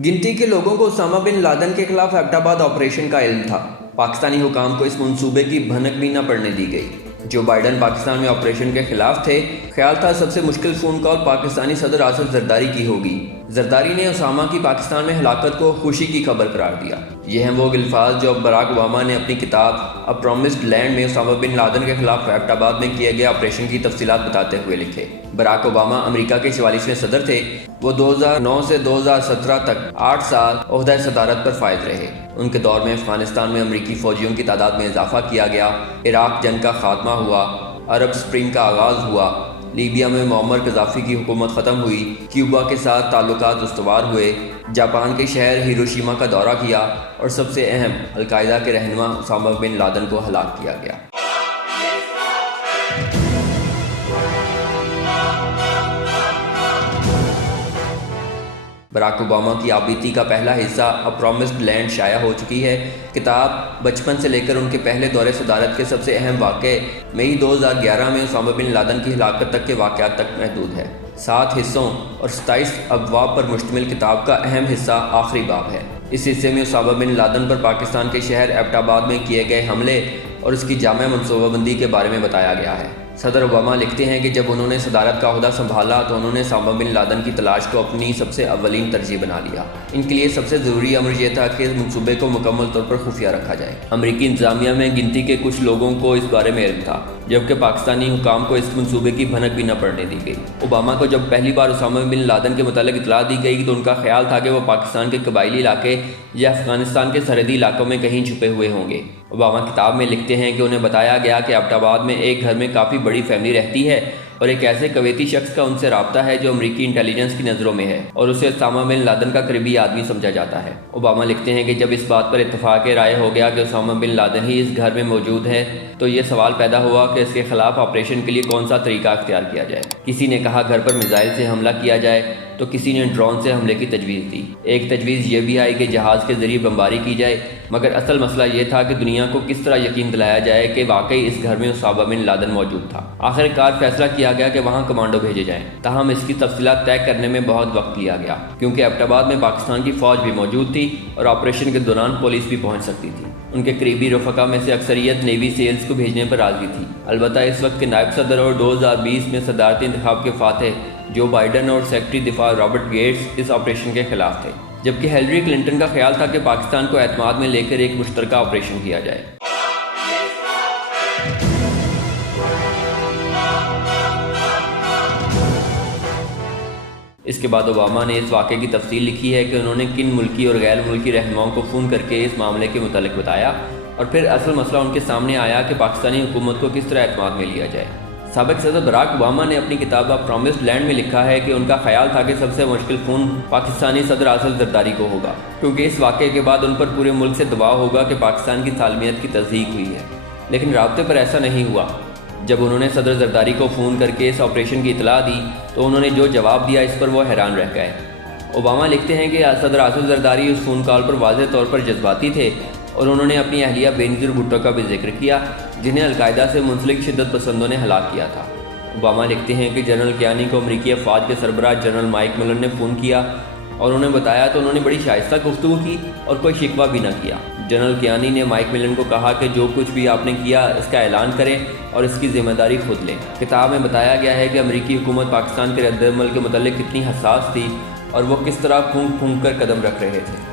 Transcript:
गिनती के लोगों को उसामा बिन लादेन के खिलाफ एबटाबाद ऑपरेशन का इल्म था। पाकिस्तानी हुकाम को इस मंसूबे की भनक भी न पड़ने दी गई। जो बाइडन पाकिस्तान में ऑपरेशन के खिलाफ थे, ख्याल था सबसे मुश्किल फ़ोन कॉल पाकिस्तानी सदर आसिफ जरदारी की होगी। जरदारी ने उसामा की पाकिस्तान में हलाकत को खुशी की खबर करार दिया। ये हैं वो अल्फाज जो बराक ओबामा ने अपनी किताब अ प्रॉमिस्ड लैंड में उसामा बिन लादेन के खिलाफ एबटाबाद में किए गए ऑपरेशन की तफसीलात बताते हुए लिखे। बराक ओबामा अमेरिका के 44वें सदर थे। वो 2009 से 2017 तक 8 साल ओहदा सदारत पर फायद रहे। उनके दौर में अफगानिस्तान में अमरीकी फ़ौजियों की तादाद में इजाफा किया गया, इराक जंग का खात्मा हुआ, अरब स्प्रिंग का आगाज़ हुआ, लीबिया में मुअम्मर गद्दाफ़ी की हुकूमत ख़त्म हुई, क्यूबा के साथ ताल्लुकात उस्तवार हुए, जापान के शहर हिरोशिमा का दौरा किया और सबसे अहम अलकायदा के रहनुमा उसामा बिन लादेन को हलाक किया गया। बराक ओबामा की आबीती का पहला हिस्सा अ प्रॉमिस्ड लैंड शाया हो चुकी है। किताब बचपन से लेकर उनके पहले दौरे सदारत के सबसे अहम वाक़े मई 2011 में उसामा बिन लादेन की हलाकत तक के वाक़यात तक महदूद है। 7 हिस्सों और 27 अबवाब पर मुश्तमिल किताब का अहम हिस्सा आखिरी बाब है। इस हिस्से में उसामा बिन लादेन पर पाकिस्तान के शहर एबटाबाद में किए गए हमले और उसकी जामे मनसूबाबंदी के बारे में बताया गया है। सदर ओबामा लिखते हैं कि जब उन्होंने सदारत का ओहदा संभाला तो उन्होंने उसामा बिन लादेन की तलाश को अपनी सबसे अव्वलीन तरजीह बना लिया। इनके लिए सबसे ज़रूरी अमर यह था कि इस मनसूबे को मुकम्मल तौर पर खुफिया रखा जाए। अमरीकी इंतज़ामिया में गिनती के कुछ लोगों को इस बारे में इल्म था, जबकि पाकिस्तानी हुकाम को इस मनसूबे की भनक भी न पड़ने दी गई। ओबामा को जब पहली बार उसामा बिन लादेन के मुतालिक इतला दी गई तो उनका ख्याल था कि वो पाकिस्तान के कबायली इलाके या अफगानिस्तान के सरहदी इलाकों में कहीं छुपे हुए होंगे। ओबामा किताब में लिखते हैं कि उन्हें बताया गया कि एबटाबाद में एक घर में काफ़ी बड़ी फैमिली रहती है और एक ऐसे कवैती शख्स का उनसे रब्ता है जो अमरीकी इंटेलिजेंस की नज़रों में है और उसे उसामा बिन लादेन का करीबी आदमी समझा जाता है। ओबामा लिखते हैं कि जब इस बात पर इत्तफाक राय हो गया कि उसामा बिन लादेन ही इस घर में मौजूद है तो ये सवाल पैदा हुआ कि इसके खिलाफ ऑपरेशन के लिए कौन सा तरीका अख्तियार किया जाए। किसी ने कहा घर पर मिसाइल से हमला किया जाए तो किसी ने ड्रोन से हमले की तजवीज़ दी। एक तजवीज़ ये भी आई कि जहाज़ के ज़रिए बमबारी की जाए, मगर असल मसला ये था कि दुनिया को किस तरह यकीन दिलाया जाए कि वाकई इस घर में उसामा बिन लादेन मौजूद था। आखिरकार फैसला किया गया कि वहाँ कमांडो भेजे जाएं। ताहम इसकी तफसीलात तय करने में बहुत वक्त लिया गया, क्योंकि एबटाबाद में पाकिस्तान की फ़ौज भी मौजूद थी और ऑपरेशन के दौरान पुलिस भी पहुँच सकती थी। उनके करीबी रफ़का में से अक्सरियत नेवी सेल्स को भेजने पर राज़ी थी। अलबत्ता इस वक्त के नायब सदर और 2020 में सदारती इंतखाब के फातह जो बाइडन और सेक्रेटरी दिफा रॉबर्ट गेट्स इस ऑपरेशन के खिलाफ थे, जबकि हिलरी क्लिंटन का ख्याल था कि पाकिस्तान को एतमाद में लेकर एक मुश्तरका ऑपरेशन किया जाए। इसके बाद ओबामा ने इस वाक़े की तफसील लिखी है कि उन्होंने किन मुल्की और गैर मुल्की रहनुमाओं को फ़ोन करके इस मामले के मुतालिक बताया और फिर असल मसला उनके सामने आया कि पाकिस्तानी हुकूमत को किस तरह एतमाद में लिया जाए। साबिक सदर बराक ओबामा ने अपनी किताब प्रॉमिस्ड लैंड में लिखा है कि उनका ख्याल था कि सबसे मुश्किल फ़ोन पाकिस्तानी सदर आसिफ जरदारी को होगा, क्योंकि इस वाक़े के बाद उन पर पूरे मुल्क से दबाव होगा कि पाकिस्तान की सालमियत की तस्दीक हुई है। लेकिन राब्ते पर ऐसा नहीं हुआ। जब उन्होंने सदर जरदारी को फ़ोन करके इस ऑपरेशन की इतला दी तो उन्होंने जो जवाब दिया इस पर वो हैरान रह गए। ओबामा लिखते हैं कि सदर आसिफ जरदारी उस फ़ोन कॉल पर वाज़ेह तौर पर जज्बाती थे और उन्होंने अपनी अहलिया बेनज़ीर भुट्टो का भी जिक्र किया, जिन्हें अलकायदा से मुंसलिक शिद्दत पसंदों ने हलाक किया था। ओबामा लिखते हैं कि जनरल कियानी को अमरीकी अफवाज के सरबराह जनरल माइक मिलन ने फ़ोन किया और उन्हें बताया तो उन्होंने बड़ी शाइस्ता गुफ्तगू की और कोई शिकवा भी न किया। जनरल कियानी ने माइक मिलन को कहा कि जो कुछ भी आपने किया इसका ऐलान करें और इसकी ज़िम्मेदारी खुद लें। किताब में बताया गया है कि अमरीकी हुकूमत पाकिस्तान के रद्द-ए-अमल के मुतल्लिक़ कितनी हसास थी और वो किस तरह फूंक फूंक कर कदम रख रहे थे।